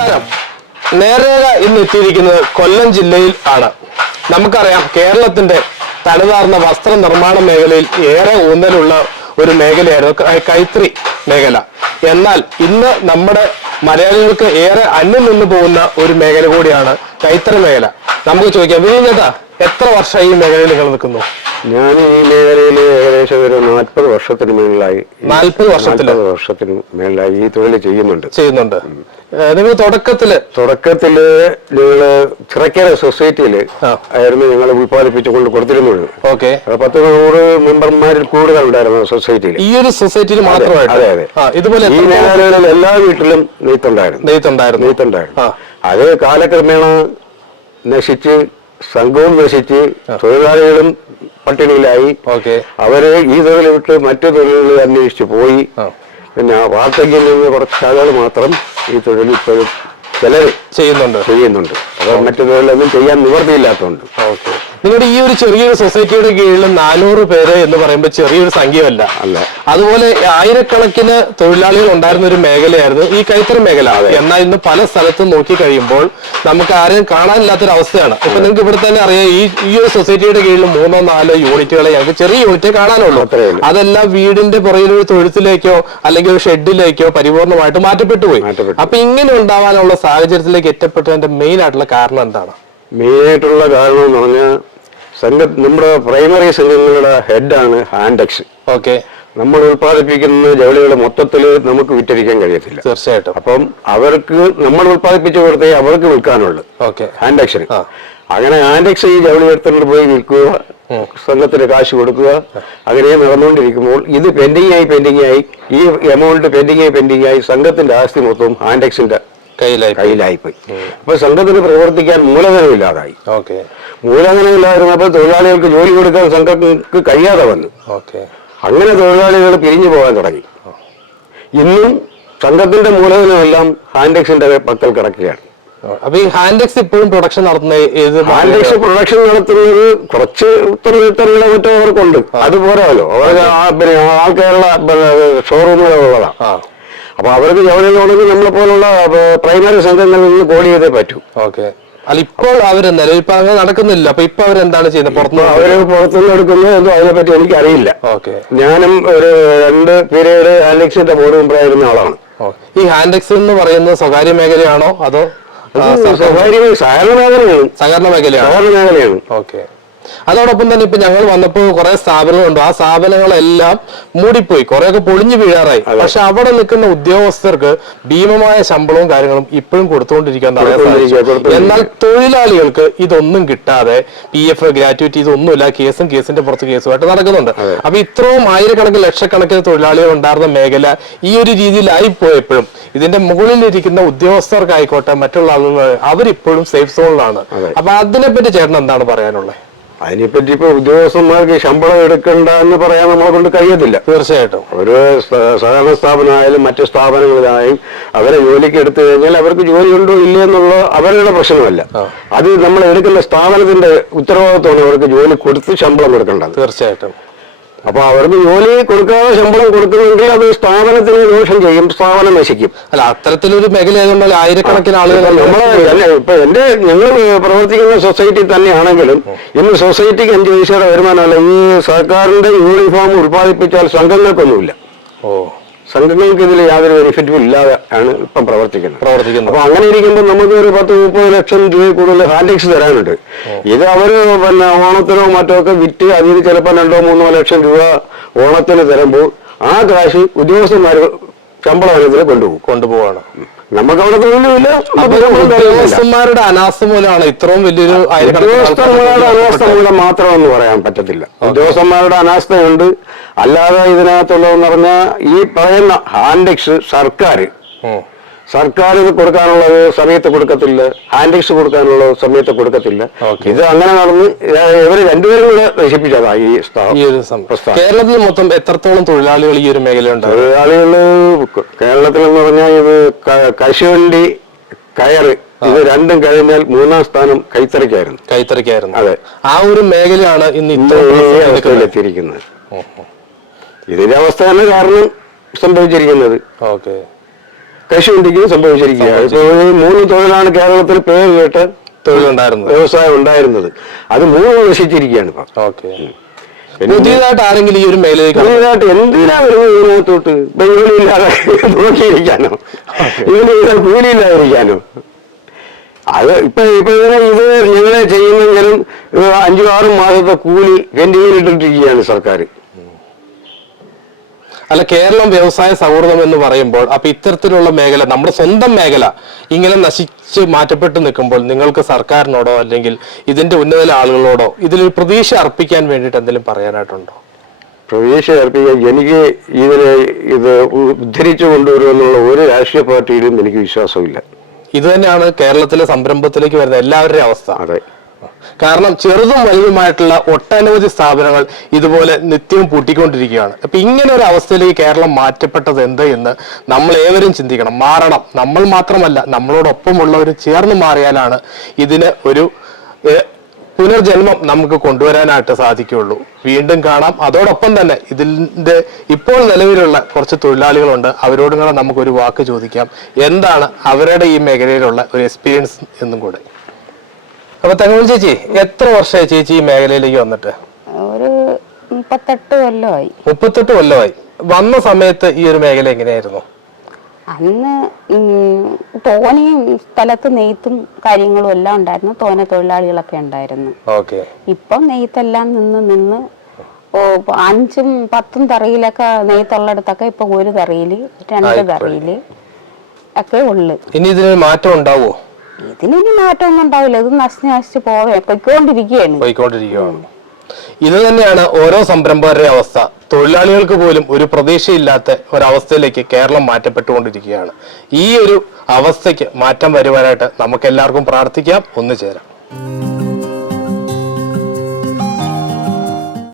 നമസ്കാരം. നേരേക ഇന്ന് എത്തിയിരിക്കുന്നത് കൊല്ലം ജില്ലയിൽ ആണ്. നമുക്കറിയാം കേരളത്തിന്റെ തനതാർന്ന വസ്ത്ര നിർമ്മാണ മേഖലയിൽ ഏറെ ഊന്നലുള്ള ഒരു മേഖലയായിരുന്നു കൈത്രി മേഖല. എന്നാൽ ഇന്ന് നമ്മുടെ മലയാളികൾക്ക് ഏറെ അന്യം നിന്ന് പോകുന്ന ഒരു മേഖല കൂടിയാണ് കൈത്തറി മേഖല. നമുക്ക് ചോദിക്കാം ചേട്ടാ എത്ര വർഷമായി ഈ മേഖലയിൽ നിങ്ങൾ നിൽക്കുന്നു ഞാൻ ഈ മേഖലയിൽ ഏകദേശം ഒരു നാൽപ്പത് വർഷത്തിന് മേളിലായി. നാൽപ്പത് വർഷത്തിന് വർഷത്തിന് മേളിലായി ഈ തൊഴിൽ ചെയ്യുന്നുണ്ട്. ചെയ്യുന്നുണ്ട്. നിങ്ങൾ തുടക്കത്തിൽ? തുടക്കത്തിൽ ഞങ്ങൾ ചിറക്കര സൊസൈറ്റിയിൽ. ആയിരുന്നു ഞങ്ങൾ ഉൽപ്പാദിപ്പിച്ചു കൊണ്ട് കൊടുത്തിരുന്നത്. ഓക്കെ. പത്ത് നൂറ് മെമ്പർമാരിൽ കൂടുതൽ ഉണ്ടായിരുന്നു സൊസൈറ്റിയിൽ ഈ ഒരു സൊസൈറ്റിയിൽ മാത്രമായിട്ട്? അതെ അതെ. ഇതുപോലെ ഈ മേഖലകളിൽ എല്ലാ വീട്ടിലും നെയ്ത്തുണ്ടായിരുന്നു. നെയ്ത്തുണ്ടായിരുന്നു. നെയ്ത്തുണ്ടായിരുന്നു. അത് കാലക്രമേണ നശിച്ച് സംഘവും നശിച്ച് തൊഴിലാളികളും പട്ടിണിയിലായി. അവരെ ഈ തൊഴിൽ വിട്ട് മറ്റു തൊഴിലുകൾ അന്വേഷിച്ച് പോയി. ആ. പിന്നെ വാർദ്ധക്യം നിന്ന് കുറച്ച് ആളുകൾ മാത്രം ഈ തൊഴിൽ ഇപ്പോഴും ചിലർ ചെയ്യുന്നുണ്ട്. ചെയ്യുന്നുണ്ട്. അപ്പോൾ മറ്റു തൊഴിലൊന്നും ചെയ്യാൻ നിവർത്തിയില്ലാത്തതുകൊണ്ട് ഓക്കെ. നിങ്ങളുടെ ഈ ഒരു ചെറിയൊരു സൊസൈറ്റിയുടെ കീഴിൽ നാനൂറ് പേര് എന്ന് പറയുമ്പോൾ ചെറിയൊരു സംഖ്യമല്ല അതുപോലെ ആയിരക്കണക്കിന് തൊഴിലാളികൾ ഉണ്ടായിരുന്ന ഒരു മേഖലയായിരുന്നു ഈ കൈത്തറി മേഖല. എന്നാൽ ഇന്ന് പല സ്ഥലത്തും നോക്കി കഴിയുമ്പോൾ നമുക്ക് ആരെയും കാണാനില്ലാത്തൊരു അവസ്ഥയാണ്. ഇപ്പൊ നിങ്ങൾക്ക് ഇവിടെ തന്നെ അറിയാം ഈ ഈ ഒരു സൊസൈറ്റിയുടെ കീഴിൽ മൂന്നോ നാലോ യൂണിറ്റുകളെ ഞങ്ങൾക്ക് ചെറിയ യൂണിറ്റേ കാണാനുള്ളൂ. അതെല്ലാം വീടിന്റെ പുറകിൽ ഒരു തൊഴുത്തിലേക്കോ അല്ലെങ്കിൽ ഒരു ഷെഡിലേക്കോ പരിപൂർണമായിട്ട് മാറ്റപ്പെട്ടു പോയി. അപ്പൊ ഇങ്ങനെ ഉണ്ടാവാനുള്ള സാഹചര്യത്തിലേക്ക് എത്തപ്പെട്ടതിന്റെ മെയിൻ ആയിട്ടുള്ള കാരണം എന്താണ്? മെയിനായിട്ടുള്ള കാരണം എന്ന് പറഞ്ഞാൽ സംഘ നമ്മുടെ പ്രൈമറി സംഘങ്ങളുടെ ഹെഡാണ് ഹാൻഡക്സ് ഓക്കെ നമ്മൾ ഉൽപ്പാദിപ്പിക്കുന്ന ജോലികൾ മൊത്തത്തിൽ നമുക്ക് വിറ്റഴിക്കാൻ കഴിയത്തില്ല. തീർച്ചയായിട്ടും. അപ്പം അവർക്ക് നമ്മൾ ഉൽപ്പാദിപ്പിച്ച കൊടുത്തേ അവർക്ക് വിൽക്കാനുള്ളു. ഓക്കെ ഹാൻഡെക്സിന് അങ്ങനെ ഹാൻഡെക്സ് ഈ ജൗളി എടുത്തുകൊണ്ട് പോയി വിൽക്കുക സംഘത്തിന് കാശ് കൊടുക്കുക അങ്ങനെ നടന്നുകൊണ്ടിരിക്കുമ്പോൾ ഇത് പെൻഡിങ് ആയി പെൻഡിങ് ആയി ഈ എമൗണ്ട് പെൻഡിങ് ആയി പെൻഡിങ് ആയി സംഘത്തിന്റെ ആസ്തി മൊത്തം ഹാൻഡെക്സിന്റെ കയ്യിലായിപ്പോയി. അപ്പൊ സംഘത്തിന് പ്രവർത്തിക്കാൻ മൂലധനമില്ലാതായി. ഓക്കെ. മൂലധനമില്ലാതിരുന്നപ്പോൾ തൊഴിലാളികൾക്ക് ജോലി കൊടുക്കാൻ സംഘങ്ങൾക്ക് കഴിയാതെ വന്നു. ഓക്കെ. അങ്ങനെ തൊഴിലാളികൾ പിരിഞ്ഞു പോകാൻ തുടങ്ങി. ഇന്നും സംഘത്തിന്റെ മൂലധനമെല്ലാം ഹാൻഡെക്സിന്റെ പക്കൽ കിടക്കുകയാണ്. അപ്പൊ ഈ ഹാൻഡെക്സ് ഇപ്പോഴും പ്രൊഡക്ഷൻ നടത്തുന്ന ഹാൻഡെക്സ് പ്രൊഡക്ഷൻ നടത്തുന്നത് കുറച്ച് ഉത്തരവിത്തരങ്ങളെ മറ്റോ അവർക്കുണ്ട് അതുപോലെ പോരാമല്ലോ. അവർക്ക് ആ- പിന്നെ ആൾ കേരള ഷോറൂമുകളുള്ളതാണ് അപ്പൊ അവർക്ക് ജോലികളുണ്ടെങ്കിൽ നമ്മളെ പോലുള്ള പ്രൈമറി സംഘങ്ങളിൽ നിന്ന് കോടി ചെയ്തേ പറ്റൂ. ഓക്കെ. അല്ല ഇപ്പോൾ അവർ നിലവിൽ അങ്ങനെ നടക്കുന്നില്ല. അപ്പൊ ഇപ്പൊ അവരെന്താണ് ചെയ്യുന്നത്? പുറത്തുനിന്ന് അവർ പുറത്തുനിന്ന് എടുക്കുന്നത് എന്തോ അതിനെപ്പറ്റി എനിക്ക് അറിയില്ല ഓക്കെ. ഞാനും ഒരു രണ്ട് പീരീഡ് ഹാൻഡെക്സിന്റെ ബോർഡ് മെമ്പറായിരുന്ന ആളാണ്. ഈ ഹാൻഡെക്സ് എന്ന് പറയുന്നത് സ്വകാര്യ മേഖലയാണോ? അതോ സ്വകാര്യ സഹകരണ മേഖലയാണ്. സഹകരണ മേഖലയാണ്. സഹകരണ മേഖലയാണ്. ഓക്കെ. അതോടൊപ്പം തന്നെ ഇപ്പൊ ഞങ്ങൾ വന്നപ്പോൾ കുറെ സ്ഥാപനങ്ങളുണ്ട്. ആ സ്ഥാപനങ്ങളെല്ലാം മൂടിപ്പോയി. കുറെയൊക്കെ പൊളിഞ്ഞു വീഴാറായി. പക്ഷെ അവിടെ നിൽക്കുന്ന ഉദ്യോഗസ്ഥർക്ക് ഭീമമായ ശമ്പളവും കാര്യങ്ങളും ഇപ്പോഴും കൊടുത്തുകൊണ്ടിരിക്കാൻ. എന്നാൽ തൊഴിലാളികൾക്ക് ഇതൊന്നും കിട്ടാതെ പി എഫ് ഗ്രാറ്റുവിറ്റി ഇതൊന്നുമില്ല കേസും കേസിന്റെ പുറത്ത് കേസുമായിട്ട് നടക്കുന്നുണ്ട്. അപ്പൊ ഇത്രയും ആയിരക്കണക്കിന് ലക്ഷക്കണക്കിന് തൊഴിലാളികൾ ഉണ്ടായിരുന്ന മേഖല ഈ ഒരു രീതിയിലായി പോയപ്പോഴും ഇതിന്റെ മുകളിലിരിക്കുന്ന ഉദ്യോഗസ്ഥർക്കായിക്കോട്ടെ മറ്റുള്ള ആളുകൾ അവരിപ്പോഴും സേഫ് സോണിലാണ്. അപ്പൊ അതിനെപ്പറ്റി ചേട്ടൻ എന്താണ് പറയാനുള്ളത്? അതിനെപ്പറ്റി ഇപ്പൊ ഉദ്യോഗസ്ഥന്മാർക്ക് ശമ്പളം എടുക്കണ്ട എന്ന് പറയാൻ നമ്മളെ കൊണ്ട് കഴിയത്തില്ല. തീർച്ചയായിട്ടും. ഒരു സഹകരണ സ്ഥാപനമായാലും മറ്റു സ്ഥാപനങ്ങളിലായും അവരെ ജോലിക്ക് എടുത്തു കഴിഞ്ഞാൽ അവർക്ക് ജോലി ഉണ്ടോ ഇല്ലേ എന്നുള്ള അവരുടെ പ്രശ്നമല്ല. അത് നമ്മൾ എടുക്കുന്ന സ്ഥാപനത്തിന്റെ ഉത്തരവാദിത്വമാണ് അവർക്ക് ജോലി കൊടുത്ത് ശമ്പളം കൊടുക്കേണ്ടത്. തീർച്ചയായിട്ടും. അപ്പൊ അവർക്ക് ജോലി കൊടുക്കാതെ ശമ്പളം കൊടുക്കുന്നെങ്കിൽ അത് സ്ഥാപനത്തിന് ദോഷം ചെയ്യും സ്ഥാപനം നശിക്കും. അല്ല അത്തരത്തിലൊരു മേഖല ആയതുകൊണ്ട് ആയിരക്കണക്കിന് ആളുകൾ നമ്മളെ ഇപ്പൊ എന്റെ ഞങ്ങൾ പ്രവർത്തിക്കുന്ന സൊസൈറ്റി തന്നെയാണെങ്കിലും ഇന്ന് സൊസൈറ്റിക്ക് അഞ്ച് പൈസയുടെ വരുമാനമല്ല ഈ സർക്കാരിന്റെ യൂണിഫോം ഉത്പാദിപ്പിച്ചാൽ സംഘങ്ങൾക്കൊന്നുമില്ല. ഓ. സംഘങ്ങൾക്ക് ഇതിൽ യാതൊരു ബെനിഫിറ്റും ഇല്ലാതെ ആണ് ഇപ്പം പ്രവർത്തിക്കുന്നത്. പ്രവർത്തിക്കുന്നത്. അപ്പൊ അങ്ങനെ ഇരിക്കുമ്പോൾ നമുക്ക് ഒരു പത്ത് മുപ്പത് ലക്ഷം രൂപ കൂടുതൽ ഹാൻഡിക്സ് തരാനുണ്ട്. ഇത് അവർ പിന്നെ ഓണത്തിനോ മറ്റോ ഒക്കെ വിറ്റ് അതിൽ ചിലപ്പോൾ രണ്ടോ മൂന്നോ ലക്ഷം രൂപ ഓണത്തിന് തരുമ്പോൾ ആ കാശ് ഉദ്യോഗസ്ഥന്മാർ ശമ്പള ഇനത്തിൽ കൊണ്ടുപോകും. കൊണ്ടുപോവാണ്. നമുക്ക് അവിടെ തൊഴിലുമില്ല. ഉദ്യോഗസ്ഥന്മാരുടെ അനാസ്ഥ മൂലമാണ് ഇത്രയും വലിയൊരു ഉദ്യോഗസ്ഥന്മാരുടെ അനാസ്ഥ മൂലം മാത്രമെന്ന് പറയാൻ പറ്റത്തില്ല. ഉദ്യോഗസ്ഥന്മാരുടെ അനാസ്ഥയുണ്ട്. അല്ലാതെ ഇതിനകത്തുള്ളതെന്ന് പറഞ്ഞാൽ ഈ പറയുന്ന ഹാൻഡെക്സ് സർക്കാർ ഇത് കൊടുക്കാനുള്ളത് സമയത്ത് കൊടുക്കത്തില്ല ഹാൻഡിക്സ് കൊടുക്കാനുള്ളത് സമയത്ത് കൊടുക്കത്തില്ല. ഇത് അങ്ങനെ നടന്ന് ഇവർ രണ്ടുപേരും കൂടെ നശിപ്പിച്ചതാ ഈ. കേരളത്തിൽ മൊത്തം എത്രത്തോളം തൊഴിലാളികൾ ഈ ഒരു മേഖലയുണ്ട് തൊഴിലാളികൾ കേരളത്തിൽ എന്ന് പറഞ്ഞാൽ ഇത് കശുവണ്ടി കയറ് ഇത് രണ്ടും കഴിഞ്ഞാൽ മൂന്നാം സ്ഥാനം കൈത്തറിക്കായിരുന്നു. കൈത്തറിക്കായിരുന്നു. അതെ. ആ ഒരു മേഖലയാണ് ഇന്ന് ഇത്ര ഇതിന്റെ അവസ്ഥ തന്നെ കാരണം സംഭവിച്ചിരിക്കുന്നത്. ഓക്കെ. കശുവണ്ടിക്ക് സംഭവിച്ചിരിക്കുകയാണ്. ഇപ്പൊ ഈ മൂന്ന് തൊഴിലാണ് കേരളത്തിൽ പേര് കേട്ട് തൊഴിലുണ്ടായിരുന്നത്. വ്യവസായം ഉണ്ടായിരുന്നത്. അത് മൂന്ന് നശിച്ചിരിക്കുകയാണ് ഇപ്പൊ. ഓക്കെ. പുതിയതായിട്ട് ആരെങ്കിലും ഈ ഒരു മേഖലയിലേക്ക് പുതിയതായിട്ട് എന്തിനാ വരുന്നത് ഇതിനകത്തോട്ട് ബംഗളിയില്ലാതെ നോക്കിയിരിക്കാനോ? ഇതിന് കൂലിയില്ലാതിരിക്കാനോ? അത് ഇപ്പൊ ഇപ്പൊ ഇത് ഞങ്ങളെ ചെയ്യുന്നെങ്കിലും അഞ്ചു ആറും മാസത്തെ കൂലി പെൻഡിങ്ങിൽ ഇട്ടിട്ടിരിക്കുകയാണ് സർക്കാർ. അല്ല കേരളം വ്യവസായ സൗഹൃദം എന്ന് പറയുമ്പോൾ അപ്പൊ ഇത്തരത്തിലുള്ള മേഖല നമ്മുടെ സ്വന്തം മേഖല ഇങ്ങനെ നശിച്ച് മാറ്റപ്പെട്ട് നിൽക്കുമ്പോൾ നിങ്ങൾക്ക് സർക്കാരിനോടോ അല്ലെങ്കിൽ ഇതിന്റെ ഉന്നത ആളുകളോടോ ഇതിലൊരു പ്രതീക്ഷ അർപ്പിക്കാൻ വേണ്ടിയിട്ട് എന്തെങ്കിലും പറയാനായിട്ടുണ്ടോ? പ്രതീക്ഷ അർപ്പിക്കാൻ എനിക്ക് ഇതിനെ ഇത് ഉദ്ധരിച്ചു കൊണ്ടുവരുമെന്നുള്ള ഒരു രാഷ്ട്രീയ പാർട്ടിയിലും എനിക്ക് വിശ്വാസമില്ല. ഇത് തന്നെയാണ് കേരളത്തിലെ സംരംഭത്തിലേക്ക് വരുന്ന എല്ലാവരുടെയും അവസ്ഥ. അതെ. കാരണം ചെറുതും വലുതുമായിട്ടുള്ള ഒട്ടനവധി സ്ഥാപനങ്ങൾ ഇതുപോലെ നിത്യവും പൂട്ടിക്കൊണ്ടിരിക്കുകയാണ്. അപ്പൊ ഇങ്ങനെ ഒരു അവസ്ഥയിലേക്ക് കേരളം മാറ്റപ്പെട്ടത് എന്ത് എന്ന് നമ്മൾ ഏവരും ചിന്തിക്കണം. മാറണം. നമ്മൾ മാത്രമല്ല നമ്മളോടൊപ്പമുള്ളവർ ചേർന്ന് മാറിയാലാണ് ഇതിന് ഒരു പുനർജന്മം നമുക്ക് കൊണ്ടുവരാനായിട്ട് സാധിക്കുകയുള്ളൂ. വീണ്ടും കാണാം. അതോടൊപ്പം തന്നെ ഇതിന്റെ ഇപ്പോൾ നിലവിലുള്ള കുറച്ച് തൊഴിലാളികളുണ്ട്. അവരോടും കൂടെ നമുക്കൊരു വാക്ക് ചോദിക്കാം. എന്താണ് അവരുടെ ഈ മേഖലയിലുള്ള ഒരു എക്സ്പീരിയൻസ് എന്നും കൂടെ? അപ്പൊ തങ്കമണി ചേച്ചി എത്ര വർഷമായി ചേച്ചി ഈ മേഖലയിലേക്ക് വന്നിട്ട്? ഒരു മുപ്പത്തെട്ട് കൊല്ലമായി. മുപ്പത്തെട്ട് കൊല്ലമായി. വന്ന സമയത്ത് ഈ ഒരു മേഖല എങ്ങനെയായിരുന്നു? അന്ന് തോനെയും സ്ഥലത്ത് നെയ്ത്തും കാര്യങ്ങളും എല്ലാം ഉണ്ടായിരുന്നു. തോനെ തൊഴിലാളികളൊക്കെ ഉണ്ടായിരുന്നു. ഇപ്പം നെയ്ത്തെല്ലാം നിന്ന് നിന്ന് ഓ അഞ്ചും പത്തും തറയിലൊക്കെ നെയ്ത്തുള്ളിടത്തൊക്കെ ഇപ്പൊ ഒരു തറയിൽ രണ്ട് തറയിൽ ഒക്കെ ഉള്ളു. ഇനി ഇതിന് മാറ്റം ഉണ്ടാവുമോ ഇതിനിനി മാറ്റമൊന്നും ഉണ്ടാവില്ല. ഇത് നശിച്ച് നശിച്ച് പോവേ. പൊയ്ക്കൊണ്ടിരിക്കുകയാണ്. പോയിക്കൊണ്ടിരിക്കുകയാണ്. ഇത് തന്നെയാണ് ഓരോ സംരംഭകരുടെ അവസ്ഥ. തൊഴിലാളികൾക്ക് പോലും ഒരു പ്രതീക്ഷയില്ലാത്ത ഒരവസ്ഥയിലേക്ക് കേരളം മാറ്റപ്പെട്ടുകൊണ്ടിരിക്കുകയാണ്. ഈ ഒരു അവസ്ഥയ്ക്ക് മാറ്റം വരുവാനായിട്ട് നമുക്ക് എല്ലാവർക്കും പ്രാർത്ഥിക്കാം. ഒന്നു ചേരാം.